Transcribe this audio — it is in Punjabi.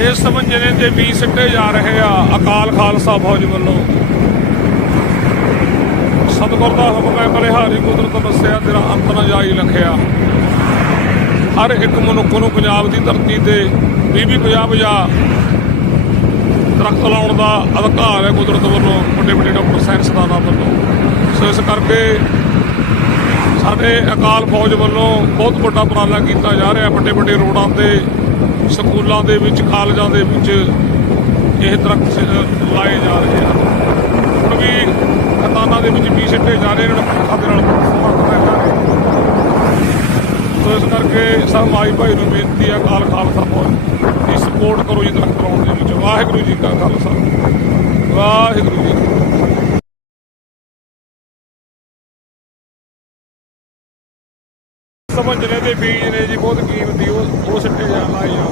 ਇਸ ਸਮਝਣੇ ਦੇ ਵੀ ਸਿੱਟੇ ਜਾ ਰਹੇ ਆ ਅਕਾਲ ਖਾਲਸਾ ਫੌਜ ਵੱਲੋਂ। ਸਤਿਗੁਰ ਦਾ ਹੁਕਮ ਹੈ ਪਰਿਹਾਰੀ ਕੁਦਰਤ ਦੱਸਿਆ, ਤੇਰਾ ਅੰਤ ਨਾ ਜਾਈ ਲਖਿਆ। ਹਰ ਇੱਕ ਮਨੁੱਖ ਨੂੰ ਪੰਜਾਬ ਦੀ ਧਰਤੀ ਤੇ 20 50 50 ਦਰਖਤ ਲਾਉਣ ਦਾ ਅਧਿਕਾਰ ਹੈ ਕੁਦਰਤ ਵੱਲੋਂ, ਵੱਡੇ ਵੱਡੇ ਡਾਕਟਰ ਸਾਇੰਸਦਾਨਾਂ ਵੱਲੋਂ। ਸੋ ਇਸ ਕਰਕੇ ਸਾਡੇ ਅਕਾਲ ਫੌਜ ਵੱਲੋਂ ਬਹੁਤ ਵੱਡਾ ਉਪਰਾਲਾ ਕੀਤਾ ਜਾ ਰਿਹਾ, ਵੱਡੇ ਵੱਡੇ ਰੋਡਾਂ ਤੇ ਸਕੂਲਾਂ ਦੇ ਵਿੱਚ, ਕਾਲਜਾਂ ਦੇ ਵਿੱਚ ਇਹ ਦਰਖਤ ਲਾਏ ਜਾ ਰਹੇ ਹਨ। ਹੁਣ ਵੀ ਖਤਾਨਾਂ ਦੇ ਵਿੱਚ ਵੀ ਸਿੱਟੇ ਜਾ ਰਹੇ ਨੇ ਪੱਖਾ ਦੇ ਨਾਲ ਸਮਰਥਨ ਜਾ ਰਹੇ ਸੋ ਇਸ ਕਰਕੇ ਸਭ ਮਾਈ ਭਾਈ ਨੂੰ ਬੇਨਤੀ ਆ, ਅਕਾਲ ਖਾਲਸਾ ਫੌਜ ਦੀ ਸਪੋਰਟ ਕਰੋ ਜੀ ਦਰਖਤ ਲਾਉਣ ਦੇ ਵਿੱਚ। ਵਾਹਿਗੁਰੂ ਜੀ ਕਾ ਖਾਲਸਾ। ਵਾਹਿਗੁਰੂ ਜੀ ਕੀ ਫਤਿਹ। ਦੇ ਬੀਜ ਨੇ ਜੀ, ਬਹੁਤ ਕੀਮਤੀ, ਉਹ ਉਹ ਸਿੱਟੇ ਜਾ, ਲਾਏ ਜਾ